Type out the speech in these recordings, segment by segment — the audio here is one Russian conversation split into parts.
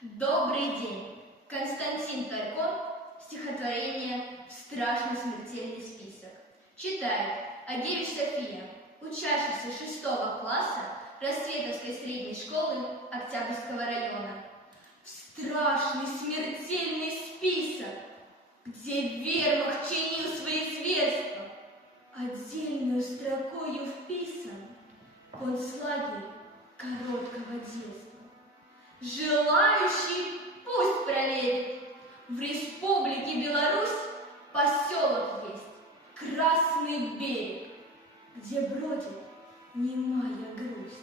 Добрый день! Константин Талькон, стихотворение «Страшный смертельный список». Читает Агеевич София, учащаяся 6 класса Рассветовской средней школы Октябрьского района. Страшный смертельный список, где вермахт чинил свои зверства, отдельную строкою вписан концлагерь короткого детства. Желающий пусть проверит. В Республике Беларусь поселок есть Красный берег, где бродит немая грусть.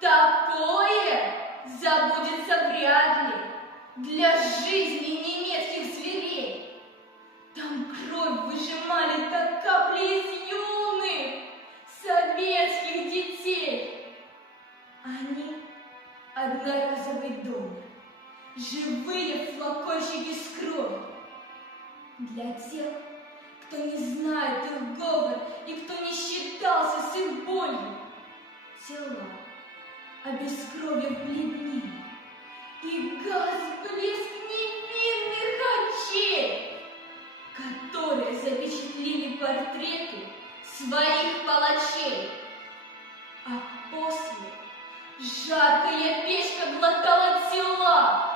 Такое забудется вряд ли для жизни немецких зверей. Там кровь выжимали до капли из юных советских детей. Они одноразовый дом, живые флакончики с кровью. Для тех, кто не знает их говор и кто не считался с их болью, тела обескровив бледнее, и газ блеск невинных очей, которые запечатлели портреты своих палачей, а после жаркая печка глотала тела